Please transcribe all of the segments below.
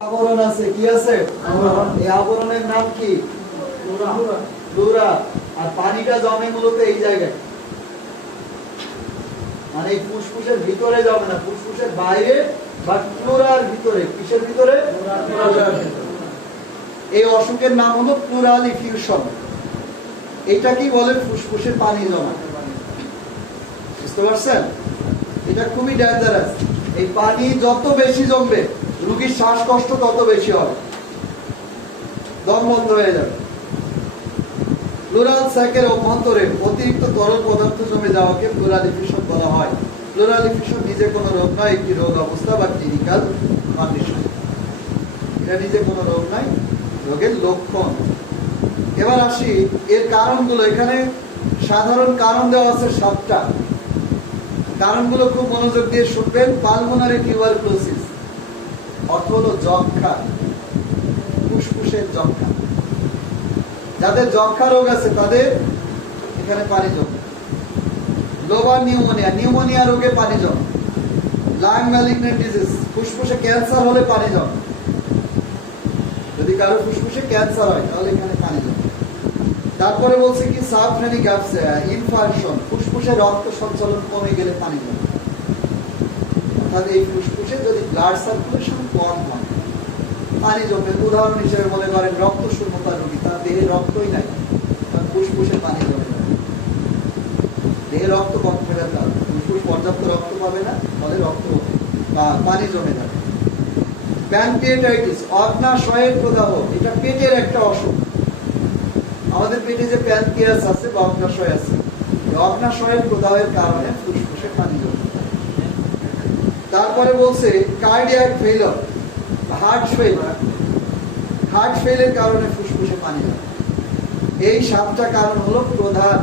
আবরণ আছে, কি আছে? এই আবরণের নাম কি? প্লুরা। আর পানিটা জমে মূলত এই জায়গায়, মানে এই ফুসফুসের ভিতরে জমে না, ফুসফুসের বাইরে বা প্লুরার ভিতরে। কিসের ভিতরে? এই অসুখের নাম হলো প্লুরাল ইফিউশন। এটা কি বলে? ফুসফুসে পানি জমা। বুঝতে পারছেন? এটা খুবই ডেঞ্জারাস। এই পানি যত বেশি জমবে রোগীর শ্বাসকষ্ট তত বেশি হবে, দম বন্ধ হয়ে যাবে। প্লুরাল স্যাকের অভ্যন্তরে অতিরিক্ত তরল পদার্থ জমে যাওয়াকে প্লুরাল ইফিউশন বলা হয়। প্লুরাল ইফিউশন নিজে কোনো রোগ নয়, একটি রোগ অবস্থা বা ক্লিনিক্যাল কন্ডিশন। এটা নিজে কোনো রোগ নয়, রোগের লক্ষণ। এবার আসি এর কারণগুলো। এখানে সাধারণ কারণ দেওয়া আছে 7টা। কারণগুলো খুব মনোযোগ দিয়ে শুনবেন। পালমোনারি টিউবারকুলোসিস অর্থ হলো যক্ষা, ফুসফুসের যক্ষা। যাদের যক্ষা রোগ আছে তাদের এখানে পানি জমে। গ্লোবাল নিউমোনিয়া, নিউমোনিয়া রোগে পানি জমে। লাং ম্যালিগন্যান্ট ডিজিজ, ফুসফুসে ক্যান্সার হলে পানি জমে। যদি কারো ফুসফুসে ক্যান্সার হয় তাহলে এখানে পানি জমে। তারপরে বলছে কি সাবক্লিনিক ইনফারশন, ফুসফুসে রক্ত সঞ্চালন কমে গেলে পানি জমে। অর্থাৎ এই ফুসফুসে যদি ব্লাড সার্কুলেশন কম হয় পানি জমে। উদাহরণ হিসেবে মনে করেন রক্ত শূন্যতা রোগী, তার দেহে রক্তই নাই, তার ফুসফুসে পানি জমে যাবে। দেহে রক্ত কম থাকার কারণে ফুসফুস পর্যাপ্ত রক্ত পাবে না, ফলে রক্ত বা পানি জমে যাবে। প্যানক্রিয়াটাইটিস, অগ্নাশয়ের প্রদাহ, এটা পেটের একটা অসুখ। আমাদের পেটে যে প্যানক্রিয়াস আছে বা অগ্নাশয় আছে, অগ্নাশয়ের প্রদাহের কারণে ফুসফুসে পানি জমে। তারপরে বলছে cardiac failure, heart failure, heart ফেইলের কারণে ফুসফুসে পানি জমে। এই 7টা কারণ হলো প্রধান।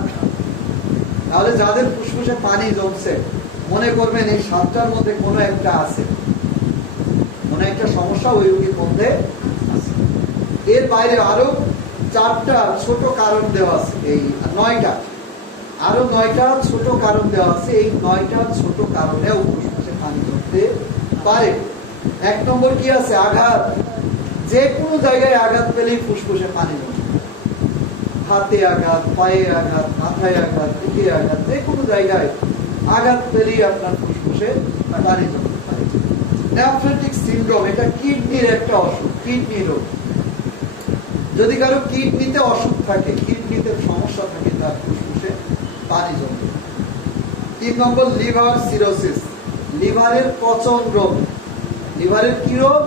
তাহলে যাদের ফুসফুসে পানি জমছে মনে করবেন এই 7টার মধ্যে কোনো একটা আছে, কোনো একটা সমস্যা ওই রোগীর মধ্যে আছে। এর বাইরে আরো 4টা ছোট কারণ দেওয়া আছে, এই 9টা, আরো 9টা ছোট কারণ দেওয়া আছে। এই 9টা ছোট কারণেও ফুসফুসে পানি জমতে পারে। 1 নম্বর কি আছে? আঘাত। যে কোনো জায়গায় আঘাত পেলেই ফুসফুসে পানি জমে। হাতে আঘাত, পায়ে আঘাত, মাথায় আঘাত, পিঠে আঘাত, যে কোনো জায়গায় আঘাত পেলেই আপনার ফুসফুসে পানি জমতে পারে। নেফ্রোটিক সিনড্রোম, এটা কিডনির একটা অসুখ, কিডনি রোগ। যদি কারো কিডনিতে অসুখ থাকে, কিডনিতে সমস্যা থাকে, তার ফুসফুসে পানি জমে। 3 নম্বর লিভার সিরোসিস, লিভারের পচন রোগ। লিভারের কি রোগ?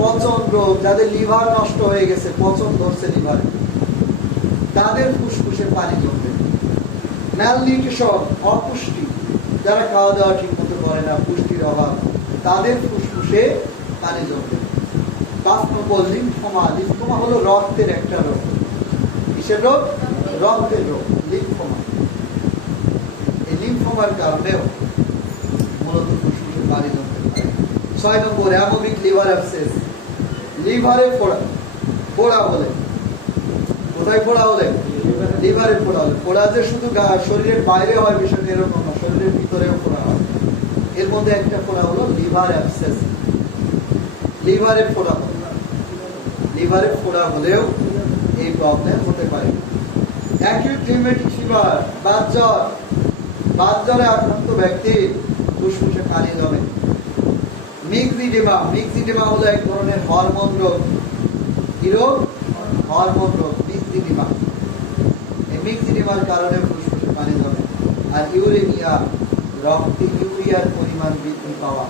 পচন রোগ। যাদের লিভার নষ্ট হয়ে গেছে, পচন ধরছে লিভারে, তাদের ফুসফুসে পানি জমবে। ম্যালনিউট্রিশন, অপুষ্টি, যারা খাওয়া দাওয়া ঠিক মতো করে না, পুষ্টির অভাব, তাদের ফুসফুসে পানি জমবে। 5 নম্বর লিম্ফোমা, লিম্ফোমা হলো রক্তের একটা রোগ। কিসের রোগ? রক্তের রোগ, লিম্ফোমা। এই লিম্ফোমার কারণেও মূলত ফুসফুসে পানি জমতে পারে। 6 নম্বর অ্যামোবিক লিভার অ্যাবসেস, লিভারে ফোড়া। ফোড়া হলে কোথায় ফোড়া হলে? লিভারে ফোড়া হলে। ফোড়া যে শুধু শরীরের বাইরে হয় বিষয়টা এরকম না, শরীরের ভিতরেও ফোড়া হয়। এর মধ্যে একটা ফোড়া হলো লিভার অ্যাবসেস, লিভারে ফোড়া হলে। লিভারে ফোড়া হলেও এই প্রবলেম হতে পারে। অ্যাকিউট রিউমেটিক ফিভার, বাতজ্বর, বাতজ্বরে আক্রান্ত ব্যক্তি ফুসফুসে পানি জমে। মিক্সিডিমা, মিক্সিডিমা হলো এক ধরনের হরমোন রোগ। কি রোগ? হরমোন রোগ, মিক্সিডিমা। এই মিক্সিডিমার কারণে ফুসফুসে পানি জমে। আর ইউরেমিয়া, রক্তে ইউরিয়ার পরিমাণ বৃদ্ধি পাওয়া।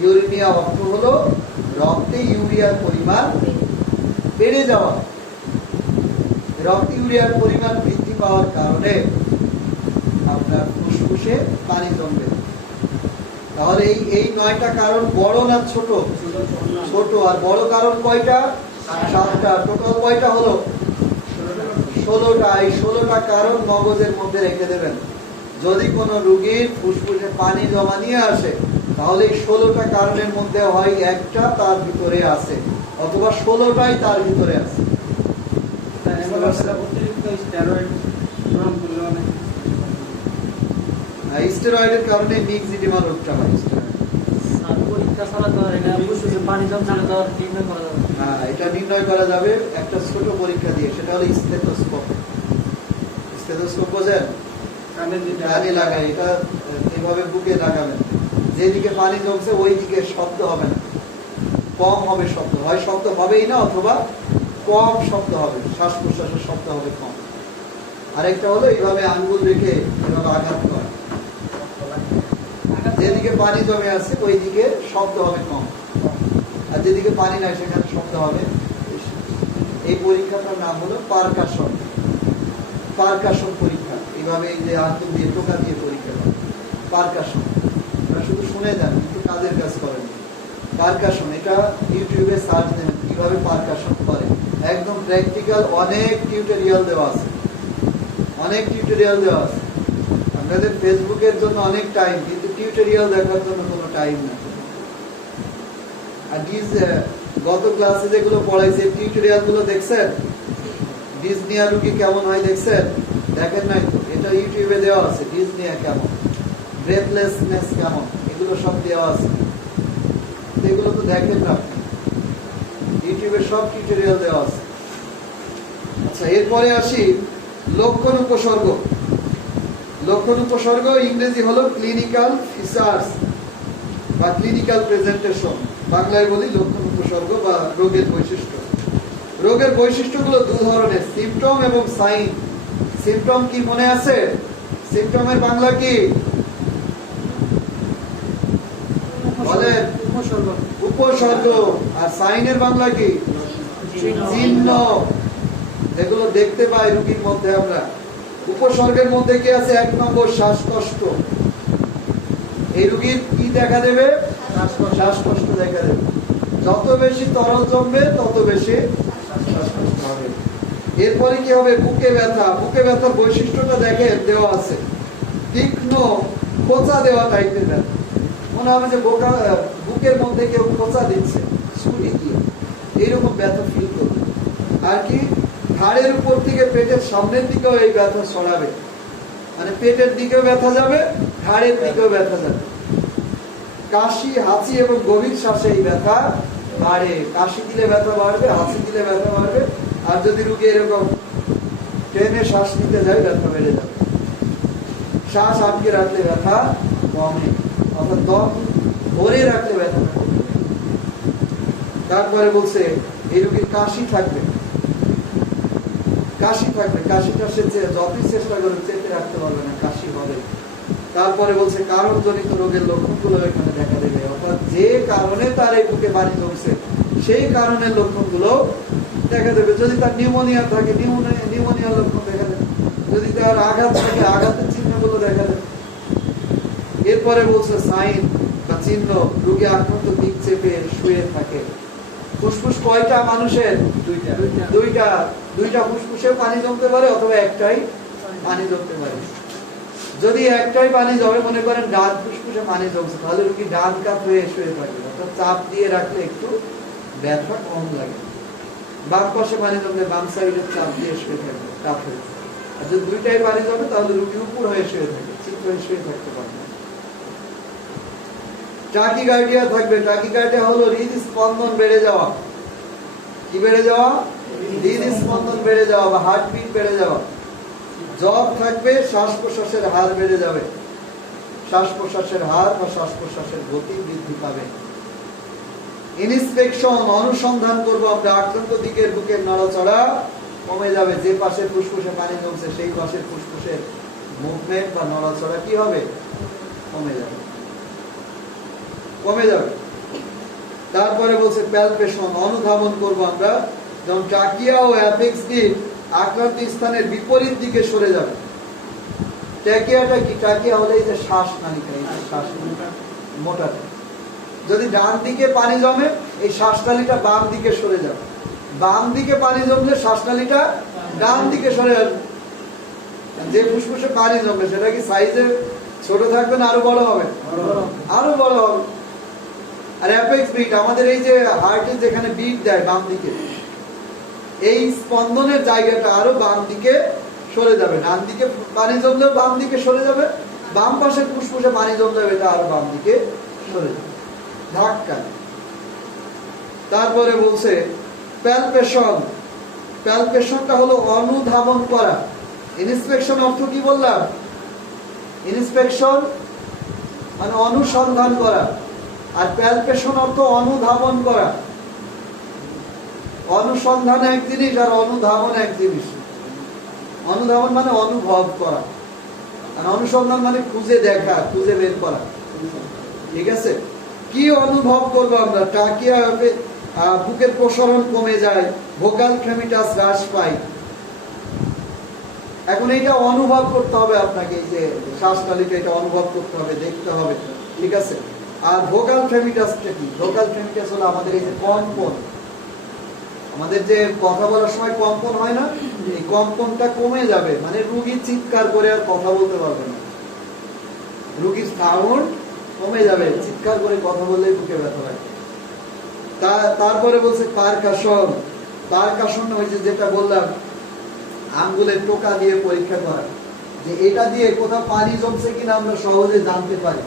ইউরেমিয়া অর্থ হলো রক্তে ইউরিয়ার পরিমাণ বেড়ে যাওয়া। রক্তে ইউরিয়ার পরিমাণ বৃদ্ধি পাওয়ার কারণে আপনার ফুসফুসে পানি জমবে। তাহলে এই 9টা কারণ বড় না ছোট? ছোট। আর বড় কারণ কয়টা? 7টা। টোটাল কয়টা হলো? 16টা। এই 16টা কারণ মগজের মধ্যে রেখে দেবেন। যদি কোনো রোগীর ফুসফুসে পানি জমা নিয়ে আসে তাহলে এই 16টা কারণের মধ্যে হয় একটা তার ভিতরে আছে, অথবা 16টাই তার ভিতরে আছে। স্টেরয়েডের কারণে মিক্সিডিমা রোগটা হয়। হ্যাঁ, এটা নির্ণয় করা যাবে একটা ছোট পরীক্ষা দিয়ে, সেটা হলো স্টেথোস্কোপ। স্টেথোস্কোপ বোঝেন? কানে লাগায়, এটা এইভাবে বুকে লাগাবেন, যেদিকে পানি জমছে ওই দিকে শব্দ হবে না, কম হবে শব্দ, হয় শব্দ হবেই না অথবা কম শব্দ হবে, শ্বাস প্রশ্বাসের শব্দ হবে কম। আরেকটা হলো এইভাবে আঙ্গুল রেখে এভাবে আঘাত করা, যেদিকে পানি জমে আছে ওই দিকে শব্দ হবে কম, আর যেদিকে পানি নাই সেখানে শব্দ হবে বেশি। এই পরীক্ষাটার নাম হলো পারকাশন। পারকাশন পরীক্ষা, এইভাবে এই যে আঙ্গুল দিয়ে টোকা দিয়ে পরীক্ষা করে, পারকাশন। আপনারা শুধু শুনে যান কিন্তু কাজের কাজ করেন। পারকাশন, এটা ইউটিউবে সার্চ দেন কিভাবে পারকাশন করে, একদম প্র্যাকটিক্যাল অনেক টিউটোরিয়াল দেওয়া আছে, অনেক টিউটোরিয়াল দেওয়া আছে। আপনাদের ফেসবুকের জন্য অনেক টাইম, কিন্তু টিউটোরিয়াল দেখার জন্য কোনো টাইম না। আর গত ক্লাসে যেগুলো পড়াইছে টিউটোরিয়াল গুলো দেখছেন? ডিজনিয়া রুগী কেমন হয় দেখছেন? দেখেন নাই তো? এটা ইউটিউবে দেওয়া আছে, ডিজনিয়া কেমন, ব্রেথলেসনেস কেমন, এগুলো সব দেওয়া আছে। এগুলো তো দেখেন না আপনি, ইউটিউবে সব টিউটোরিয়াল দেওয়া আছে। আচ্ছা, এরপরে আসি লক্ষণ উপসর্গ। লক্ষণ উপসর্গ ইংরেজি হলো ক্লিনিক্যাল ফিচার্স বা ক্লিনিক্যাল প্রেজেন্টেশন, বাংলায় বলি লক্ষণ উপসর্গ বা রোগের বৈশিষ্ট্য। রোগের বৈশিষ্ট্যগুলো দু ধরনের, সিম্পটম এবং সাইন। সিম্পটম কি মনে আছে? সিম্পটমের বাংলা কি বলেন? উপসর্গ। আর সাইনের বাংলা কি? চিহ্ন। এগুলো দেখতে পাই রোগীর মধ্যে আমরা। উপসর্গের মধ্যে কি আছে? 1 নম্বর শ্বাসকষ্ট। এই রোগীর কি দেখা দেবে? শ্বাসকষ্ট দেখা দেবে। যত বেশি তরল জমবে তত বেশি শ্বাসকষ্ট হবে। এরপরে কি হবে? বুকে ব্যথা। বুকে ব্যথার বৈশিষ্ট্যটা দেখে দেওয়া আছে, তীক্ষ্ণ খোঁচা দেওয়া টাইপের ব্যথা, মনে হবে যে বুকের মধ্যে কেউ খোঁচা দিচ্ছে ছুরি দিয়ে, এইরকম ব্যথা ফিল করবে। আর কি? ঘাড়ের উপর থেকে পেটের সামনের দিকেও এই ব্যথা ছড়াবে, মানে পেটের দিকেও ব্যথা যাবে, ঘাড়ের দিকেও ব্যথা যাবে। কাশি, হাঁচি এবং গভীর শ্বাসে এই ব্যথা বাড়ে। কাশি দিলে ব্যথা বাড়বে, হাঁচি দিলে ব্যথা বাড়বে, আর যদি রোগী এরকম ট্রেনে শ্বাস নিতে যায় ব্যথা বেড়ে যাবে। শ্বাস আটকে রাখলে ব্যথা কমে, অর্থাৎ দম ধরে রাখলে ব্যথা কমে। তারপরে বলছে এই রোগীর কাশি থাকবে, কাশি থাকবে, কাশিটা সে যতই চেষ্টা করে চেপে রাখতে পারবে না, কাশি হবে। তারপরে বলছে কারণজনিত রোগের লক্ষণগুলো এখানে দেখা দেবে, অর্থাৎ যে কারণে তার এই বুকে পানি জমছে সেই কারণের লক্ষণগুলো দেখা দেবে। যদি তার নিউমোনিয়া থাকে নিউমোনিয়ার লক্ষণ দেখা দেবে, যদি তার আঘাত থাকে আঘাতের চিহ্নগুলো দেখা দেবে। এরপরে বলছে সাইন বা চিহ্ন, রোগী আক্রান্ত দিক চেপে শুয়ে থাকে। ফুসফুস কয়টা মানুষের? দুইটা ফুসফুসে পানি জমতে পারে অথবা একটাই পানি জমতে পারে। যদি একটাই পানি জমে, মনে করেন ডান ফুসফুসে পানি জমছে, তাহলে রোগী ডান কাত হয়ে শুয়ে থাকবে, অর্থাৎ চাপ দিয়ে রাখলে একটু ব্যথা কম লাগে। বাম পাশে পানি জমলে বাম সাইডে চাপ দিয়ে শুয়ে থাকবে, কাত হয়ে। আর যদি দুইটাই পানি জমে তাহলে রোগী উপর হয়ে শুয়ে থাকে, চিত হয়ে শুয়ে থাকতে পারবে। টাকিকার্ডিয়া থাকবে। টাকিকার্ডিয়া হলো হৃদস্পন্দন বেড়ে যাওয়া। কি বেড়ে যাওয়া? হৃদস্পন্দন বেড়ে যাওয়া বা হার্টবিট বেড়ে যাওয়া। জ্বর থাকবে, শ্বাস প্রশ্বাসের হার বেড়ে যাবে, শ্বাস প্রশ্বাসের হার বা শ্বাস প্রশ্বাসের গতি বৃদ্ধি পাবে। ইন্সপেকশন, অনুসন্ধান করবো আমরা, আক্রান্ত দিকের বুকের নড়াচড়া কমে যাবে। যে পাশে ফুসফুসে পানি জমছে সেই পাশের ফুসফুসের মুভমেন্ট বা নড়াচড়া কি হবে? কমে যাবে, কমে যাবে। তারপরে বলছে প্যালপেশন, অনুধাবন করবো আমরা, যেমন ট্রাকিয়া ও অ্যাপেক্স গিট আক্রান্ত স্থানের বিপরীত দিকে সরে যাবে। ট্রাকিয়াটা কি? ট্রাকিয়া হলে এই যে শ্বাস নালিকা, এই যে শ্বাস মোটাটা, যদি ডান দিকে পানি জমে এই শ্বাসনালীটা বাম দিকে সরে যাবে, বাম দিকে পানি জমলে শ্বাসনালীটা ডান দিকে সরে আসবে। যে ফুসফুসে পানি জমবে সেটা কি সাইজে ছোট থাকবে না আরো বড় হবে? আরো বড় হবে। আর অ্যাপেক্স বিট, আমাদের এই যে হার্টে যেখানে বিট দেয় বাম দিকে, এই স্পন্দনের জায়গাটা আরো বাম দিকে সরে যাবে। ডান দিকে পানি জমলে বাম দিকে সরে যাবে, বাম পাশের ফুসফুসে পানি জমলে এটা আরো বাম দিকে সরে যাবে। ধাক্কা তারপরে বলছে প্যালপেশন। প্যালপেশনটা হলো অনুধাবন করা। ইন্সপেকশন অর্থ কি বললাম? ইন্সপেকশন মানে অনুসন্ধান করা, আর প্যালপেশন অর্থ অনুধাবন করা। অনুসন্ধান এক জিনিস আর অনুধাবন এক জিনিস। অনুধাবন মানে অনুভব করা, আর অনুসন্ধান মানে খুঁজে দেখা, খুঁজে বের করা। ঠিক আছে? কি অনুভব করবো আমরা? ট্রাকিয়া বুকের প্রসারণ কমে যায়, ভোকাল ক্রেমিটাস হ্রাস পায়। এখন এটা অনুভব করতে হবে আপনাকে, এই যে শ্বাসনালীটা এটা অনুভব করতে হবে, দেখতে হবে। ঠিক আছে? আর ভোকাল ক্রেমিটাসটা কি? ভোকাল ক্রেমিটাস হলো আমাদের এই যে কম্পন, আমাদের যে কথা বলার সময় কম্পন হয় না, এই কম্পনটা কমে যাবে, মানে রোগী চিৎকার করে আর কথা বলতে পারবে না। রোগীর সাউন্ড কমে যাবে, চিৎকার করে কথা বললেই বুকে ব্যথা লাগে। তারপরে বলছে পারকাশন। পারকাশন হয়েছে যেটা বললাম, আঙ্গুলের টোকা দিয়ে পরীক্ষা করা, যে এটা দিয়ে কোথাও পানি জমছে কিনা আমরা সহজে জানতে পারি।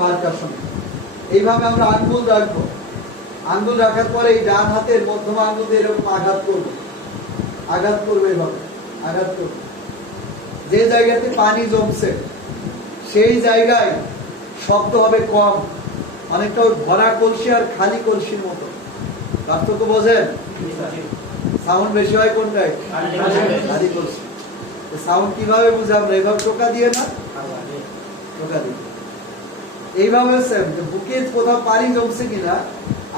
পারকাশন এইভাবে আমরা আঙ্গুল রাখবো, আঙ্গুল রাখার পরে এই ডান হাতের মধ্যম আঙ্গুল দিয়ে এরকম আঘাত করবো, আঘাত করবো, এইভাবে আঘাত করবো। যে জায়গাতে পানি জমছে সেই জায়গায় শব্দ হবে কম, অনেকটা ভরা কলসি আর খালি কলসির মতো। পার্থক্য বোঝেন? সাউন্ড বেশি হয় কোনটায়? খালি কলসি। সাউন্ড কিভাবে বুঝে আমরা? এইভাবে টোকা দিয়ে না, টোকা দিয়ে এইভাবে বুকে কোথাও পানি জমছে কিনা,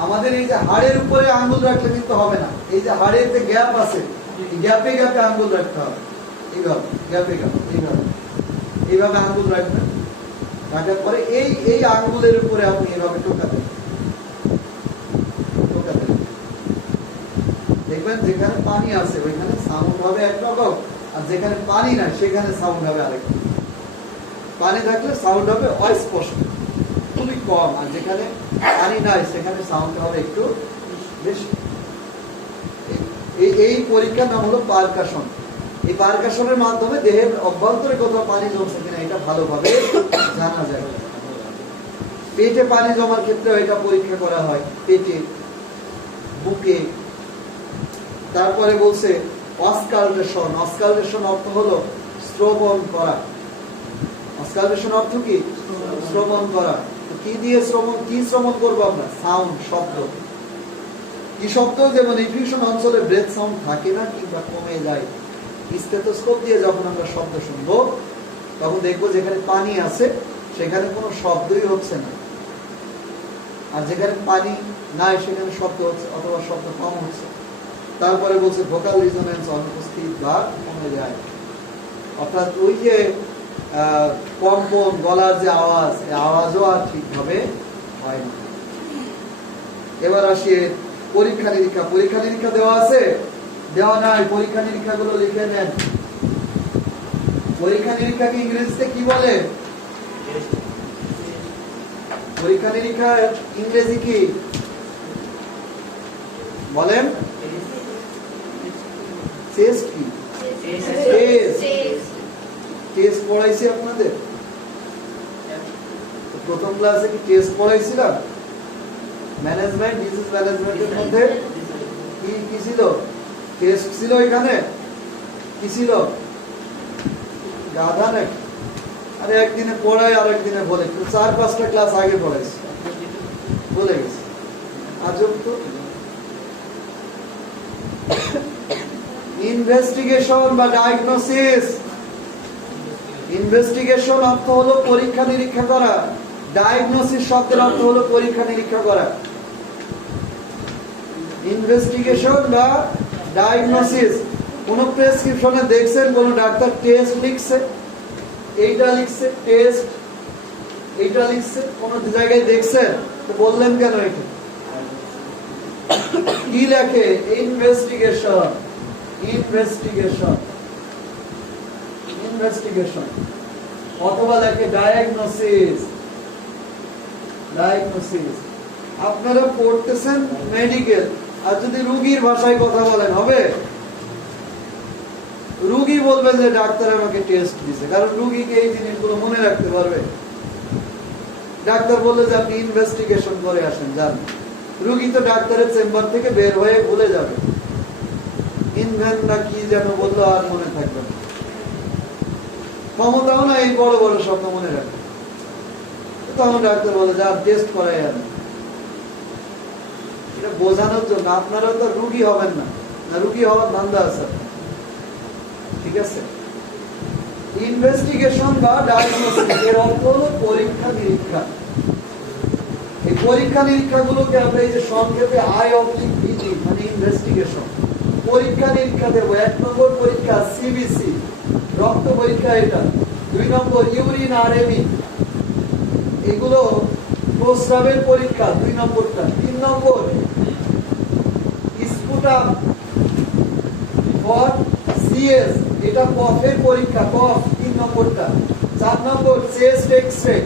আমাদের এই যে হাড়ের উপরে আঙ্গুল রাখলে কিন্তু হবে না। এই যে হাড়ের যে গ্যাপ আছে, গ্যাপে গ্যাপে আঙ্গুল রাখতে হবে। এইভাবে গ্যাপে গ্যাপে এইভাবে আঙ্গুল রাখবেন। রাখার পরে এই আঙ্গুলের উপরে আপনি এইভাবে টোকা দেবেন, টোকা দেবেন। দেখবেন যেখানে পানি আছে ওইখানে সাউন্ড হবে একরকম, আর যেখানে পানি নাই সেখানে সাউন্ড হবে আরেক। পানি থাকলে সাউন্ড হবে অস্পষ্ট, খুবই কম, আর যেখানে পানি নাই সেখানে সাউন্ড হবে একটু বেশি। এই পরীক্ষার নাম হলো পারকাশন। এই পারকাশনের মাধ্যমে দেহের অভ্যন্তরে কোথাও পানি জমছে কিনা এটা ভালোভাবে জানা যায়। পেটে পানি জমার ক্ষেত্রে এটা পরীক্ষা করা হয়, পেটে, বুকে। তারপরে বলছে অস্কালটেশন। অস্কালটেশন অর্থ হলো শ্রবণ করা। অস্কালটেশন অর্থ কি? শ্রবণ করা। কি দিয়ে শ্রবণ? কি শ্রবণ করবো আমরা? সাউন্ড, শব্দ। কি শব্দ? যেমন ইনফিউশন অঞ্চলে ব্রেথ সাউন্ড থাকে না কিংবা কমে যায়। স্টেথোস্কোপ দিয়ে যখন আমরা শব্দ শুনবো তখন দেখবো যেখানে পানি আছে সেখানে কোনো শব্দই হচ্ছে না, আর যেখানে পানি নাই সেখানে শব্দ হচ্ছে অথবা শব্দ কম হচ্ছে। তারপরে বলছে ভোকাল রিজোনেন্স অনুপস্থিত বা কমে যায়, অর্থাৎ ওই যে কম্পন, গলার যে আওয়াজ, এই আওয়াজও আর ঠিকভাবে হয় না। এবার আসি পরীক্ষা নিরীক্ষা। পরীক্ষা নিরীক্ষা দেওয়া আছে? দেওয়া নাই। পরীক্ষা নিরীক্ষা গুলো লিখে নেন। পরীক্ষা নিরীক্ষাকে ইংরেজিতে কি বলে? পরীক্ষা নিরীক্ষা ইংরেজি কি বলেন? টেস্ট কি? টেস্ট পড়াইছি আপনাদের প্রথম ক্লাসে? কি টেস্ট পড়াইছিলাম? ম্যানেজমেন্ট, ডিজিজ ম্যানেজমেন্টের মধ্যে কি ছিল? টেস্ট ছিল। এখানে কি ছিল? গাধা নাকি? আরে একদিনে পড়াই আর একদিনে বলে, 4-5টা ক্লাস আগে পড়াইছি, বলে গেছি। আজব তো। ইনভেস্টিগেশন বা ডায়াগনোসিস। ইনভেস্টিগেশন অর্থ হলো পরীক্ষা নিরীক্ষা করা, ডায়াগনোসিস শব্দের অর্থ হলো পরীক্ষা নিরীক্ষা করা। ইনভেস্টিগেশন বা ডায়াগনোসিস। কোন প্রেসক্রিপশনে দেখছেন কোন ডাক্তার টেস্ট লিখছে? এইটা লিখছে টেস্ট, এইটা লিখছে, কোন জায়গায় দেখছেন? তো বললেন কেন এটা? কি লেখে? Investigation, investigation, investigation. অথবা লেখে ডায়াগনোসিস, ডায়াগনোসিস। আপনারা পড়তেছেন মেডিকেল, আর যদি রোগীর ভাষায় কথা বলেন হবে? রোগী বলবে যে ডাক্তার আমাকে টেস্ট দিছে, কারণ রোগীকে এই জিনিসগুলো মনে রাখতে পারবে। ডাক্তার বললে যে আপনি ইনভেস্টিগেশন করে আসেন, যান। রুগী তো ডাক্তারের চেম্বার থেকে বের হয়ে ভুলে যাবে, ইনভেন না কি যেন বললো আর মনে থাকবে না, ক্ষমতাও না এই বড় বড় স্বপ্ন মনে রাখবে। তখন ডাক্তার বলে যা টেস্ট করাই আনে। এটা বোঝানোর জন্য, আপনারা তো রুগী হবেন না, রুগী হওয়ার ধান্দা আছে, ঠিক আছে? ইনভেস্টিগেশন বা ডায়াগনোসিস এর অর্থ হলো পরীক্ষা নিরীক্ষা। এই পরীক্ষা নিরীক্ষা গুলোকে আমরা এই যে সংক্ষেপে আই/ভিজি মানে ইনভেস্টিগেশন, পরীক্ষা নিরীক্ষা দেবো। 1 নম্বর পরীক্ষা সিবিসি রক্ত পরীক্ষা, এটা 2 নম্বর ইউরিন আরএমই, এগুলো প্রস্রাবের পরীক্ষা 2 নম্বরটা। 3 নম্বর স্পুটাম ফর সিএস, এটা কফের পরীক্ষা, কফ 3 নম্বরটা। 4 নম্বর চেস্ট এক্সরে,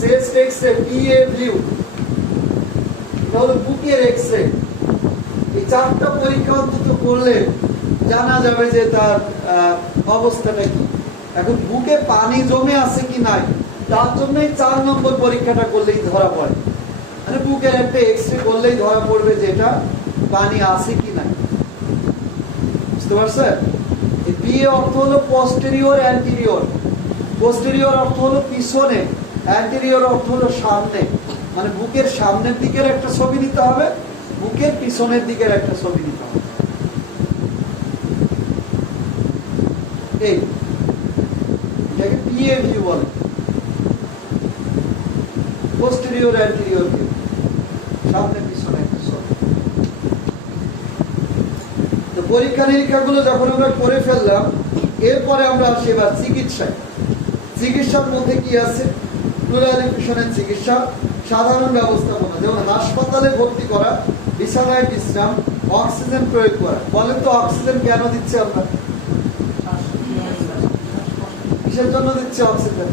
চেস্ট এক্সরে পিএভিউ, এটা হলো বুকের এক্সরে। এই 4টা পরীক্ষা অন্তত করলে জানা যাবে যে তার অবস্থাটা কি। এখন বুকে পানি জমে আছে কি নাই, তার জন্য 4 নম্বর পরীক্ষাটা করলেই ধরা পড়ে। মানে বুকের একটা এক্সরে করলেই ধরা পড়বে যে এটা পানি আছে কি নাই, বুঝতে পারছেন? এই পিএ অর্থ হলো পোস্টেরিয়র অ্যান্টেরিয়র, পোস্টেরিয়র অর্থ হলো পিছনে, অ্যান্টেরিয়র অর্থ হলো সামনে। মানে বুকের সামনের দিকের একটা ছবি নিতে হবে, বুকের পিছনের দিকের একটা ছবি নিতে হবে। এই এটাকে পিএ ভিউ বলে, পোস্টেরিয়র অ্যান্টেরিয়র ভিউ, সামনে পিছনে একটা ছবি। তো পরীক্ষা নিরীক্ষা গুলো যখন আমরা করে ফেললাম, এরপরে আমরা আসি এবার চিকিৎসায়। চিকিৎসার মধ্যে কি আছে? প্লুরাল ইনফেকশনের চিকিৎসা, সাধারণ ব্যবস্থাপনা, যেমন হাসপাতালে ভর্তি করা, বিছানায় বিশ্রাম, অক্সিজেন প্রয়োগ করা। বলেন তো অক্সিজেন কেন দিচ্ছে আমরা? কিসের জন্য দিচ্ছে অক্সিজেন?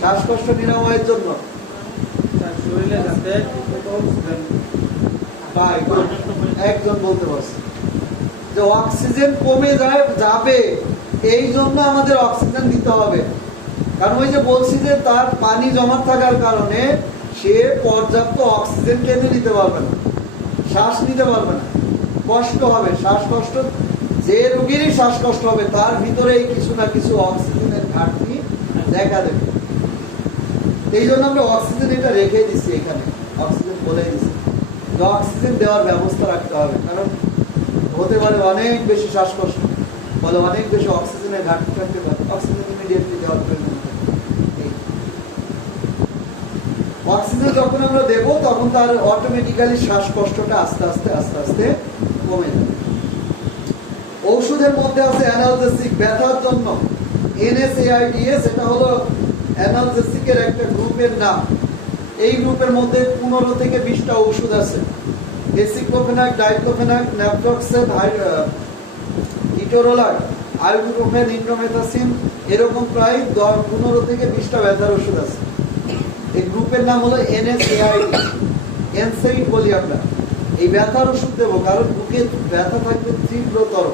শ্বাসকষ্ট নিরাময়ের জন্য। একজন বলতে পারছে যে অক্সিজেন কমে যাবে, এই জন্য আমাদের অক্সিজেন দিতে হবে। কারণ ওই যে বলছি যে তার পানি জমা থাকার কারণে সে পর্যাপ্ত অক্সিজেন টেনে নিতে পারবে না, শ্বাস নিতে পারবে না, কষ্ট হবে, শ্বাসকষ্ট। যে রোগীরই শ্বাসকষ্ট হবে তার ভিতরেই কিছু না কিছু অক্সিজেনের ঘাটতি দেখা দেবে। এই জন্য আমরা অক্সিজেন এটা রেখে দিচ্ছি এখানে, অক্সিজেন বলে দিচ্ছি যে অক্সিজেন দেওয়ার ব্যবস্থা রাখতে হবে। কারণ হতে পারে অনেক বেশি শ্বাসকষ্ট, বলে অনেক বেশি অক্সিজেনের ঘাটতি থাকতে পারে, অক্সিজেন ইমিডিয়েটলি দেওয়ার প্রয়োজন। অক্সিজেন যখন আমরা দেব তখন তার অটোমেটিক্যালি শ্বাসকষ্টটা আস্তে আস্তে আস্তে আস্তে কমে যাবে। ঔষধের মধ্যে আছে অ্যানালজেসিক, ব্যথার জন্য NSAIDs, এটা হলো অ্যানালজেসিকের একটা গ্রুপের নাম। এই গ্রুপের মধ্যে 15 থেকে 20টা ওষুধ আছে। এসিক্লোফেনাক, ডাইক্লোফেনাক, ন্যাপ্রক্সেন, ইটোরোলাক, আইবুপ্রোফেন, ইন্ডোমেথাসিন, এরকম প্রায় 15 থেকে 20টা ব্যথার ওষুধ আছে। এই গ্রুপের নাম হলো NSAID, এনসাইড বলি আমরা। এই ব্যথার ওষুধ দেবো কারণ বুকে ব্যথা থাকবে তীব্রতর।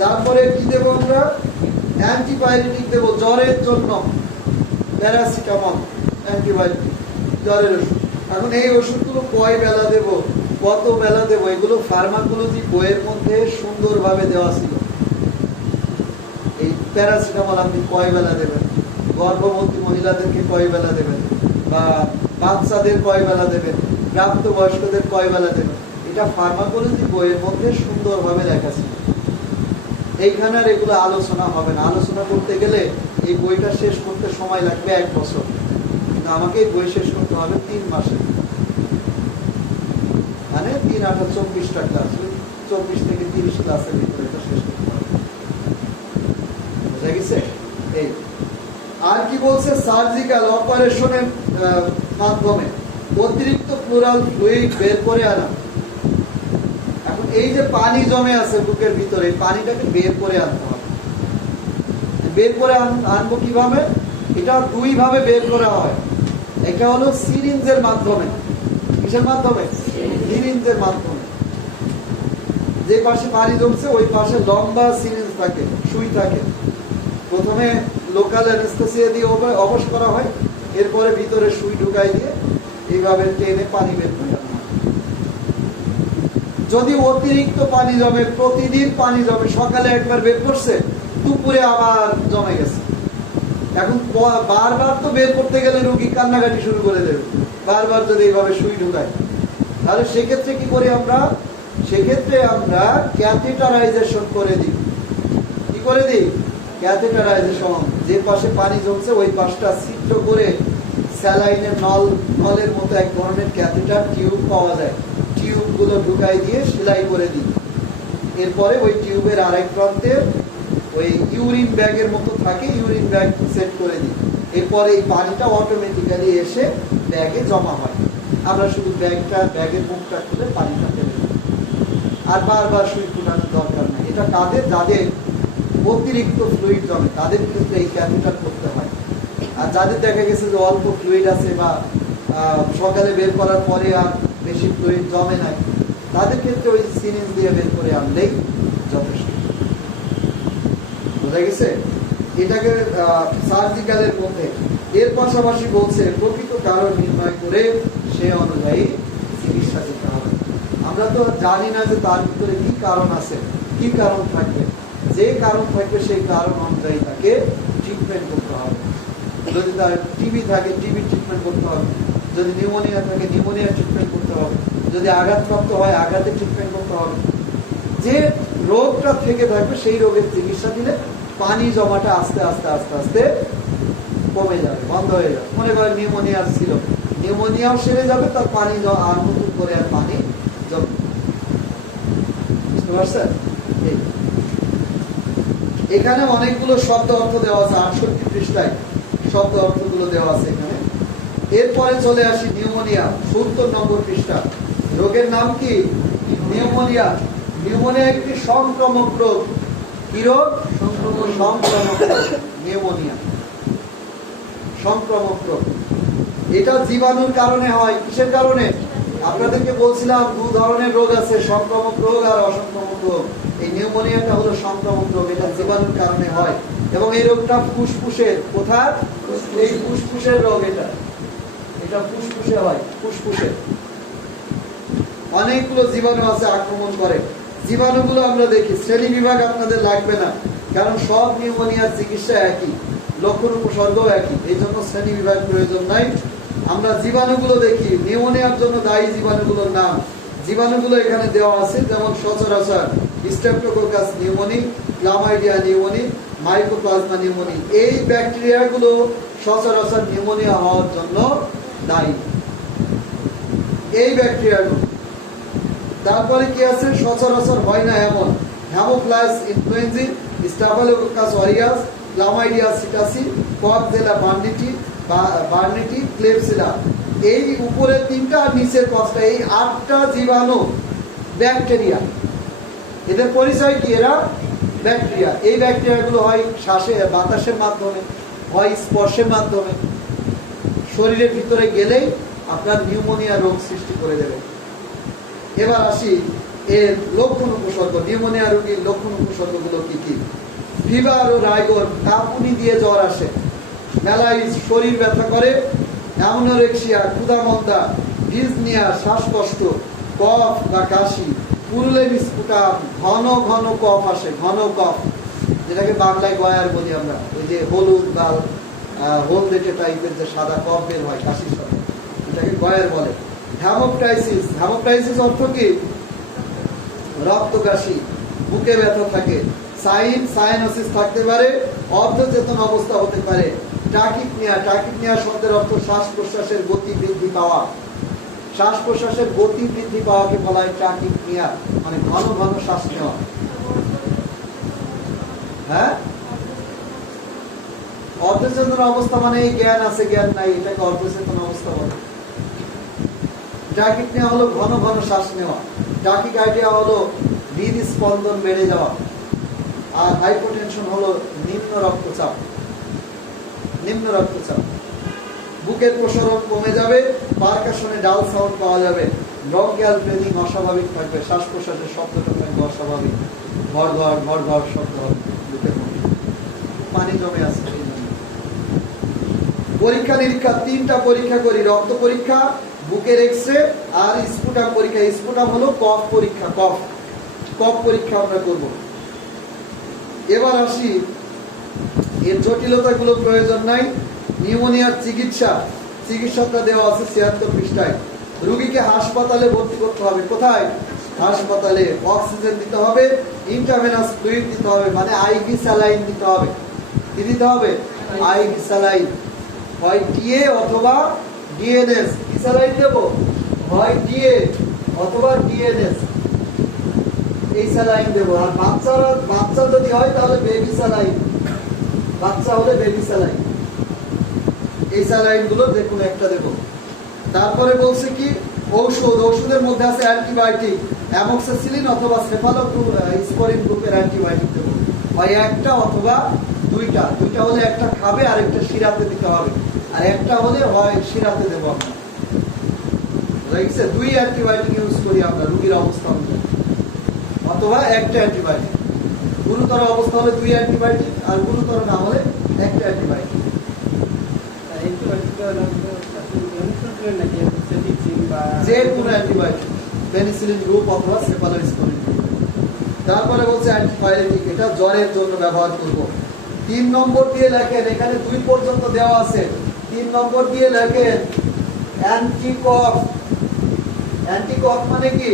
তারপরে কি দেবো আমরা? অ্যান্টিবায়োটিক দেবো জ্বরের জন্য, প্যারাসিটামল অ্যান্টিবায়োটিক, জ্বরের ওষুধ। এখন এই ওষুধগুলো কয় বেলা দেবো, কত বেলা দেবো, এগুলো ফার্মাকোলজি বইয়ের মধ্যে সুন্দরভাবে দেওয়া ছিল। এই প্যারাসিটামল আপনি কয় বেলা দেবেন, গর্ভবতী মহিলাদেরকে কয় বেলা দেবেন, বা বাচ্চাদের কয় বেলা দেবেন, প্রাপ্তবয়স্কদের কয় বেলা দেবেন, এটা ফার্মাকোলজি বইয়ের মধ্যে সুন্দরভাবে লেখা ছিল। এইখানে আর এগুলো আলোচনা হবে না। আলোচনা করতে গেলে এই বইটা শেষ করতে সময় লাগবে 1 বছর, কিন্তু আমাকে এই বই শেষ করতে হবে 3 মাসে। মানে 3 8 24টা ক্লাস, 24 থেকে 30 ক্লাসের ভিতরে এটা শেষ করতে হবে। বুঝা গেছে? এই আর কি বলছে? সার্জিক্যাল অপারেশনের মাধ্যমে অতিরিক্ত প্লুরাল ফ্লুইড বের করে আনা। এখন এই যে পানি জমে আছে বুকের ভিতরে, এই পানিটাকে বের করে আনতে হবে। বের করে আনবো কিভাবে? এটা 2 ভাবে বের করা হয়। একটা হলো সিরিঞ্জের মাধ্যমে। কিসের মাধ্যমে? সিরিঞ্জের মাধ্যমে। যে পাশে পানি জমছে ওই পাশে লম্বা সিরিঞ্জ থাকে, সুই থাকে। প্রথমে লোকাল অ্যানেস্থেসিয়া দিয়ে অবশ করা হয়, এরপরে ভিতরে সুই ঢুকাই দিয়ে এইভাবে টেনে পানি বের করে আনা হয়। যদি অতিরিক্ত পানি জমে, প্রতিদিন পানি জমে, সকালে একবার বের করছে, দুপুরে আবার জমে গেছে, এখন বারবার তো বের করতে গেলে রোগী কান্নাকাটি শুরু করে দেবে, বারবার যদি এইভাবে সুই ঢুকায়, তাহলে সেক্ষেত্রে কি করি আমরা? সেক্ষেত্রে আমরা ক্যাথেটারাইজেশন করে দিই। কি করে দিই? ক্যাথেটারাইজেশন। যে পাশে পানি জমছে ওই পাশটা ছিদ্র করে স্যালাইনের নলের মতো এক ধরনের ক্যাথেটার টিউব পাওয়া যায়, টিউবগুলো ঢুকাই দিয়ে সেলাই করে দিই। এরপরে ওই টিউবের আরেক প্রান্তে ওই ইউরিন ব্যাগের মতো থাকে, ইউরিন ব্যাগ সেট করে দিই। এরপরে এই পানিটা অটোমেটিক্যালি এসে ব্যাগে জমা হয়, আমরা শুধু ব্যাগের মুখটা খুলে পানিটা ফেলে দিই, আর বারবার সুই ফুটানোর দরকার নেই। এটা কাদের? যাদের অতিরিক্ত ফ্লুইড জমে তাদের ক্ষেত্রে এই ক্যাথেটার করতে হয়। আর যাদের দেখা গেছে যে অল্প ফ্লুইড আছে বা সকালে বের করার পরে আর বেশি ফ্লুইড জমে নাই, তাদের ক্ষেত্রে ওই সিরিঞ্জ দিয়ে বের করে আনলেই যথেষ্ট। বোঝা গেছে? এটাকে সার্জিক্যালের মধ্যে। এর পাশাপাশি বলছে প্রকৃত কারণ নির্ণয় করে সে অনুযায়ী চিকিৎসা দিতে হবে। আমরা তো জানি না যে তার ভিতরে কি কারণ আছে, কি কারণ থাকবে। যে কারণ থাকবে সেই কারণ অনুযায়ী তাকে ট্রিটমেন্ট করতে হবে। যদি তার টিবি থাকে টিবি ট্রিটমেন্ট করতে হবে, যদি নিউমোনিয়া থাকে নিউমোনিয়া ট্রিটমেন্ট করতে হবে, যদি আঘাতপ্রাপ্ত হয় আঘাতের ট্রিটমেন্ট করতে হবে। যে রোগটা থেকে থাকবে সেই রোগের চিকিৎসা দিলে পানি জমাটা আস্তে আস্তে আস্তে আস্তে কমে যাবে, বন্ধ হয়ে যাবে। মনে করেন নিউমোনিয়া ছিল, নিউমোনিয়াও সেরে যাবে, তার পানি আর নতুন করে আর পানি জমবে। বুঝতে পারছেন? এখানে অনেকগুলো শব্দ অর্থ দেওয়া আছে, 68 পৃষ্ঠায় শব্দ অর্থগুলো দেওয়া আছে এখানে। এরপরে চলে আসি নিউমোনিয়া, 70 নম্বর পৃষ্ঠা। রোগের নাম কি? নিউমোনিয়া। নিউমোনিয়া একটি সংক্রামক রোগ। কি রোগ? সংক্রামক রোগ। নিউমোনিয়া সংক্রামক রোগ। এটা জীবাণুর কারণে হয়। কিসের কারণে? আপনাদেরকে বলছিলাম দু ধরনের রোগ আছে, সংক্রামক রোগ আর অসংক্রামক রোগ। এই নিউমোনিয়াটা হলো সংক্রামক রোগ, এটা জীবাণুর কারণে হয়। এবং এই রোগটা ফুসফুসের, কোথায়? এই ফুসফুসের রোগ। এটা ফুসফুসে হয়, ফুসফুসে। অনেকগুলো জীবাণু আছে আক্রমণ করে। জীবাণুগুলো আমরা দেখি, শ্রেণী বিভাগ আপনাদের লাগবে না, কারণ সব নিউমোনিয়ার চিকিৎসা একই, লক্ষণ উপসর্গও একই, এই জন্য শ্রেণী বিভাগ প্রয়োজন নাই। আমরা জীবাণুগুলো দেখি। নিউমোনিয়ার জন্য দায়ী জীবাণুগুলোর নাম, জীবাণুগুলো এখানে দেওয়া আছে। যেমন সচরাচর Streptococcus pneumoniae, chlamydia pneumoniae, mycoplasma pneumoniae. এই ব্যাকটেরিয়াগুলো সচরাচর নিউমোনিয়া হওয়ার জন্য দায়ী, এই ব্যাকটেরিয়াগুলো। তারপরে কি আছে? সচরাচর হয় না এমন হ্যামোফিলাস ইনফ্লুয়েঞ্জি, স্টাফিলোকোকাস অরিয়াস, ক্লামাইডিয়া সিটাসি, কক্সেলা বার্নেটি, ক্লেবসিলা। এই উপরে 3টা আর নিচের 5টা, এই 8টা জীবাণু ব্যাকটেরিয়া। এদের পরিচয় কি? এরা ব্যাকটেরিয়া। এই ব্যাকটেরিয়াগুলো হয় শ্বাসে, বাতাসের মাধ্যমে, হয় স্পর্শের মাধ্যমে। শরীরের ভিতরে গেলেই আপনার নিউমোনিয়া রোগ সৃষ্টি করে দেবে। এবার আসি এর লক্ষণ উপসর্গ। নিউমোনিয়া রোগীর লক্ষণ উপসর্গগুলো কি কি? ফিভার ও রাইগর, কাঁপুনি দিয়ে জ্বর আসে। ম্যালাইস, শরীর ব্যথা করে। অ্যানোরেক্সিয়া, ক্ষুধামন্দা। ডিসনিয়া, শ্বাসকষ্ট। কফ বা কাশি। পুরুলেম স্পুটাম, ঘন ঘন কফ আসে, ঘন কফ, যেটাকে বাংলায় গয়ার বলি আমরা। ওই যে হলুদ বা হলদেটে টাইপের যে সাদা কফ বের হয় কাশির সাথে, এটাকে গয়ার বলে। হ্যামোপ্টাইসিস, হ্যামোপ্টাইসিস অর্থ কি? রক্ত কাশি, বুকে ব্যথা থাকে। সাইনোসিস থাকতে পারে, অর্ধচেতন অবস্থা হতে পারে। টাকিপনিয়া, টাকিপনিয়া শব্দের অর্থ শ্বাস প্রশ্বাসের গতি বৃদ্ধি পাওয়া। শ্বাস প্রশ্বাসের গতি বৃদ্ধি পাওয়াকে বলা হয় টাকিপনিয়া, মানে ঘন ঘন শ্বাস নেওয়া। হ্যাঁ, অর্ধচেতন অবস্থা মানে এই জ্ঞান আছে জ্ঞান নাই, এটাকে অর্ধচেতন অবস্থা বলে। টাকিপনিয়া হলো ঘন ঘন শ্বাস নেওয়া। টাকিকার্ডিয়া হলো হৃদস্পন্দন বেড়ে যাওয়া। আর হাইপোটেনশন হলো নিম্ন রক্তচাপ। নিম্ন রক্তচাপ। বুকের প্রসারণ কমে যাবে, পারকাশনে ডাল সাউন্ড পাওয়া যাবে। ব্রঙ্কিয়াল ব্রিদিং অস্বাভাবিক থাকবে, শ্বাস প্রশ্বাসের শব্দটা থাকবে অস্বাভাবিক, ঘর ঘর ঘর ঘর শব্দ হবে বুকের মধ্যে, পানি জমে আসছে এই জন্য। পরীক্ষা নিরীক্ষা 3টা পরীক্ষা করি, রক্ত পরীক্ষা, বুকের এক্সরে আর স্পুটাম পরীক্ষা। স্পুটাম হলো কফ পরীক্ষা, কফ পরীক্ষা আমরা করব। এবার আসি, এর জটিলতাগুলো প্রয়োজন নাই। নিউমোনিয়ার চিকিৎসাটা দেওয়া আছে 76 পৃষ্ঠায়। রোগীকে হাসপাতালে ভর্তি করতে হবে। কোথায়? হাসপাতালে। অক্সিজেন দিতে হবে, ইন্ট্রাভেনাস ফ্লুইড দিতে হবে, মানে আইভি স্যালাইন দিতে হবে। কি দিতে হবে? আইভি স্যালাইন, হয় ডিএ অথবা ডিএনএস। কি স্যালাইন দেব? হয় ডিএ অথবা ডিএনএস, এই স্যালাইন দেব। আর বাচ্চা যদি হয় তাহলে বেবি স্যালাইন, বাচ্চা হলে বেবি স্যালাইন। এই স্যালাইন গুলো দেখুন একটা দেব। তারপরে বলছে কি ওষুধের মধ্যে আছে অ্যান্টিবায়োটিক, অ্যামোক্সিসিলিন অথবা সেফালোস্পোরিন গ্রুপের অ্যান্টিবায়োটিক দেব, হয় একটা অথবা দুইটা হলে একটা খাবে আর একটা শিরাতে দিতে হবে, আর একটা হলে হয় শিরাতে দেব আমরা। বুঝা 2 অ্যান্টিবায়োটিক ইউজ করি আমরা রোগীর অবস্থা অনুযায়ী, অথবা একটা অ্যান্টিবায়োটিক। গুরুতর অবস্থা হলে 2 অ্যান্টিবায়োটিক, আর গুরুতর না হলে একটা অ্যান্টিবায়োটিক। যে কোনো অ্যান্টিবায়োটিক, পেনিসিলিন গ্রুপ অথবা সেফালোস্পোরিন। তারপরে বলছে অ্যান্টিপাইরেটিক, এটা জ্বরের জন্য ব্যবহার করব। 3 নম্বর দিয়ে লেখেন, এখানে 2 পর্যন্ত দেওয়া আছে। 3 নম্বর দিয়ে লেখেন অ্যান্টিকফ। অ্যান্টিকফ মানে কি?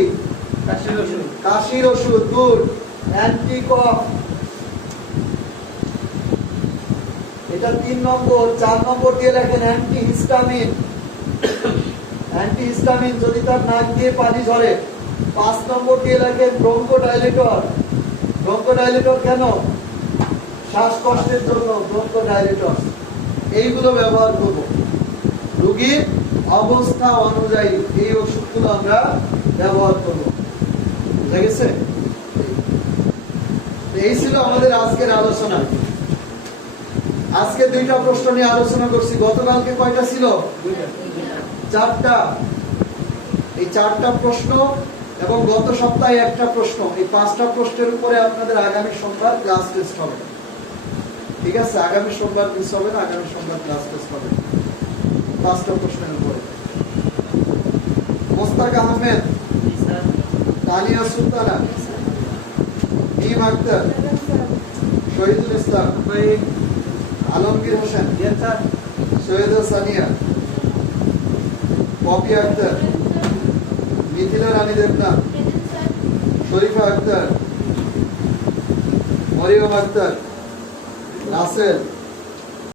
কাশির ওষুধ। গুড, অ্যান্টিকফ, এটা 3 নম্বর। 4 নম্বর দিয়ে লেখেন অ্যান্টিহিস্টামিন। অ্যান্টিহিস্টামিন যদি তার নাক দিয়ে পানি ঝরে। 5 নম্বর দিয়ে লেখেন ব্রঙ্কোডাইলেটর। ব্রঙ্কোডাইলেটর কেন? শ্বাসকষ্টের জন্য ব্রঙ্কোডাইলেটর। এইগুলো ব্যবহার করব। রোগীর অবস্থা অনুযায়ী এই ওষুধগুলো আমরা ব্যবহার করব। বুঝা গেছে? এই ছিল আমাদের আজকের আলোচনা। আজকে 2টা প্রশ্ন নিয়ে আলোচনা করছি। গতকালকে কয়টা ছিল? 4টা। এই 4টা প্রশ্ন এবং গত সপ্তাহে একটা প্রশ্ন, এই 5টা প্রশ্নের উপরে আপনাদের আগামী সোমবার ক্লাস টেস্ট হবে। ঠিক আছে? আগামী সোমবার মিস হবে না, আগামী সোমবার ক্লাস টেস্ট হবে 5টা প্রশ্নের উপরে। মোস্তাক আহমেদ, তানিয়া সুলতানা, নিম আক্তার, শহীদুল ইসলাম, আলমগীর হোসেন, সৈয়দা সানিয়া, পপি আক্তার, মিথিলা রানী দেবনাথ, শরীফা আক্তার, মরিয়ম আক্তার, রাসেল,